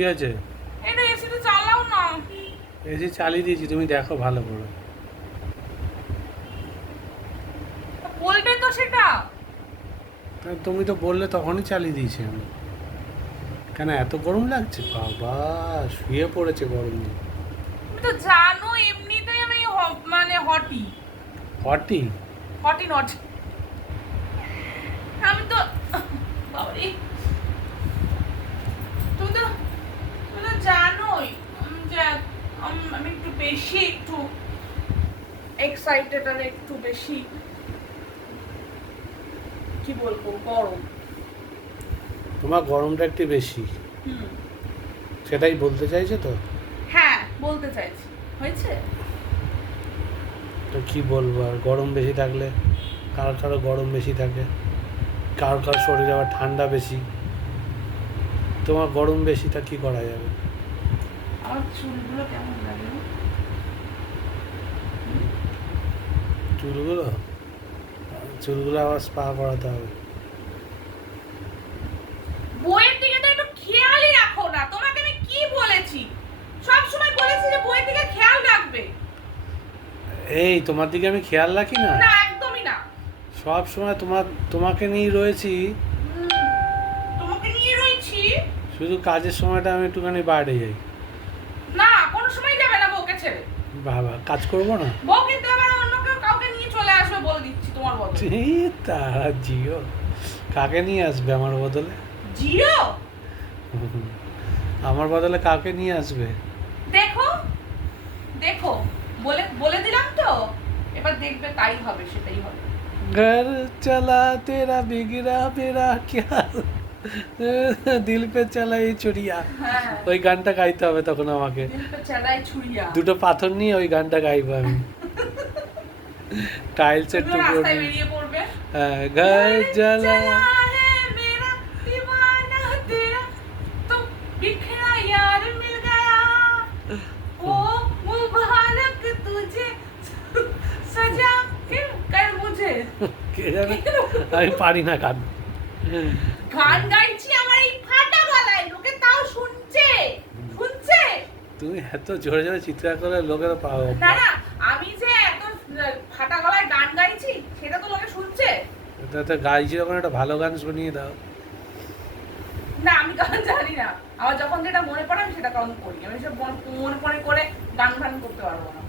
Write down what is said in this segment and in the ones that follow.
কি হয়েছে? এটা এসি তো চালাও না। এসি চালিয়ে দিয়েছি, তুমি দেখো ভালো করে। বলবে তো সেটা। তুমি তো বললে তখনই চালিয়ে দিয়েছি আমি। কেন এত গরম লাগছে? বাবা শুয়ে পড়েছে গরমে। তুমি তো জানো এমনিতেই আমি মানে হটি হটি? হটি নট। আমি তো বাবারে, তুমি তো জানোই যে আমি একটু বেশি একটু এক্সাইটেড আর একটু বেশি কি বলবো গরম। তোমার গরমটা একটু বেশি, হুম, সেটাই বলতে চাইছো তো? হ্যাঁ বলতে চাইছি। হয়েছে? তো কি বলবো আর, গরম বেশি থাকলে কারো কারো গরম বেশি থাকে, কারো কারো শরীরে আবার ঠান্ডা বেশি। তোমার গরম বেশি, তা কি করা যাবে? আমার চুলগুলো কেমন লাগে? চুলগুলো চুলগুলো আবার স্পা করাতে হবে। বইয়ের দিকে তো একটু খেয়ালই রাখো না। তোমাকে আমি কি বলেছি? সব সময় বলেছি যে বইয়ের দিকে খেয়াল রাখবে। এই তোমার দিকে আমি খেয়াল রাখি না? না একদমই না। সব সময় তোমাকে নিয়ে রয়েছি। তোমাকে নিয়ে রয়েছি। শুধু কাজের সময়টা আমি একটুখানি বাইরে যাই। না কোনো সময় যাবে না বউকে ছেড়ে। বাবা কাজ করবো না? বউ কিন্তু আবার অন্য কেউ কাউকে নিয়ে চলে আসবে বলে দিচ্ছি তোমার বদলে। তারা জিও কাকে নিয়ে আসবে আমার বদলে? জিও আমার বদলে কাকে নিয়ে আসবে? দেখো দেখো, বলে বলে দিলাম তো, এবার দেখবে তাই হবে, সেটাই হবে। ঘর চলা তেরা বিগড়া মেরা क्या দিল পে চলা এই চুড়িয়া, হ্যাঁ ওই গানটা গাইতে হবে তখন আমাকে। দিল পে চড়াই ছুরিয়া। দুটো পাথর নিয়ে ওই গানটা গাইবো আমি। টাইলসের তুমিও টুকরো রাস্তায় নিয়ে। বেরিয়ে পড়বে। হ্যাঁ, ঘর জ্বালা है मेरा दीवाना तेरा तो बिखरा यार मिल गया ओ मुबारक तुझे सजा के कर मुझे। কে জানে, আমি পারি না গান। গান গাইছি আমার এই ফাটা গলায়, লোকে তাও শুনছে শুনছে। তুমি এত জোরে জোরে চিৎকার করে লোকেরা পাও। না না, আমি যে এত ফাটা গলায় গান গাইছি সেটা তো লোকে শুনছে। তো গাইছি যখন একটা ভালো গান শুনিয়ে দাও। না আমি গান জানি না, আমার যখন যেটা মনে পড়ে আমি সেটা গান করি। আমি সব মনে পড়ে করে গান গান করতে পারবো না।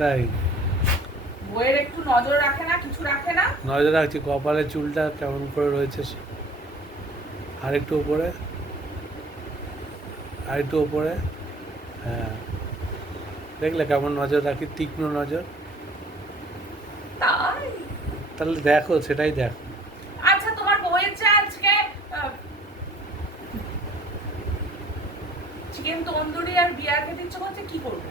তাই বইয়ের একটু নজর রাখে না, কিছু রাখে না। নজর রাখছি, কপালের চুলটা কেমন করে রয়েছে, আর একটু উপরে, আর একটু উপরে। হ্যাঁ দেখলে কেমন নজর রাখি, তীক্ষ্ণ নজর। তাই তাহলে দেখো, সেটাই দেখো। আচ্ছা তোমার বইয়ের যে আজকে চিকেন তন্দুরি আর বিয়ার খেতে ইচ্ছে করছে, কি করবো?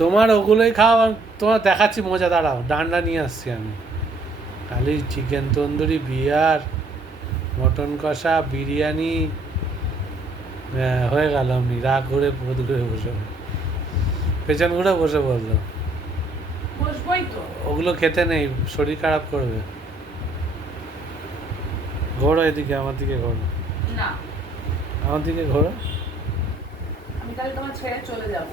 তোমার ওগুলোই খাও, আর তোমার দেখাচ্ছি মজা। দাঁড়াও, ডান্ডা নিয়ে আসছি আমি। খালি চিকেন তন্দুরি, বিয়ার, মটন কষা, বিরিয়ানি, হয়ে গেল। আমি রাগ ঘুরে বোধ ঘুরে বসে, পেছন ঘুরে বসে বললো বসবোই তো। ওগুলো খেতে নেই, শরীর খারাপ করবে। ঘোরো এদিকে, আমার দিকে ঘোরো, না আমার দিকে ঘোরো। আমি তাহলে তোমার ছেড়ে চলে যাব।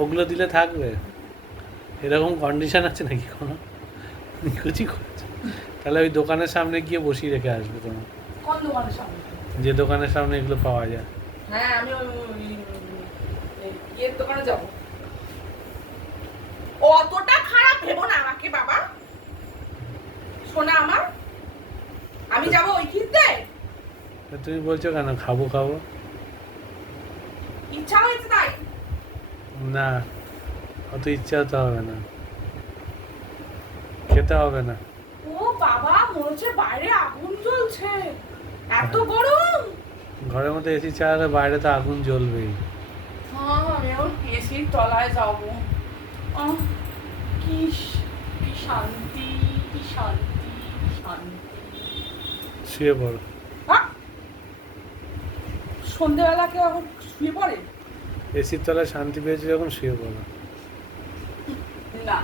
ওগুলো দিলে থাকবে? এরকম কন্ডিশন আছে নাকি কোনো? নিকুচি করেছে? তাহলে ওই দোকানের সামনে গিয়ে বসিয়ে রেখে আসবে তোমার। কোন দোকানের সামনে? যে দোকানের সামনে এগুলো পাওয়া যায়। হ্যাঁ আমি ওই ইয়ের দোকানে যাব। অতটা খারাপ ভেবো না আমাকে বাবা, শোনা আমার। আমি যাব ওই কিনতে। তা তুমি বলছো কেন খাবো খাবো? ইচ্ছা হয়েছে তাই। না, অত ইচ্ছা তো হবে না, খেতে হবে না। ও বাবা, মনে হচ্ছে বাইরে আগুন জ্বলছে, এত গরম। ঘরের মধ্যে এসি চালালে বাইরে তো আগুন জ্বলবেই। হ্যাঁ আমি এখন এসির তলায় যাব। কি কি শান্তি, কি শান্তি, কি শান্তি। শুয়ে পড়ো। সন্ধ্যেবেলা কেউ এখন শুয়ে পড়ে? এসির তলায় শান্তি পেয়েছে যখন, শুয়ে পড়ো। না,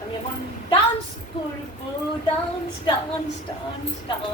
আমি এখন ডান্স করবো, ডান্স ডান্স ডান্স ডান্স।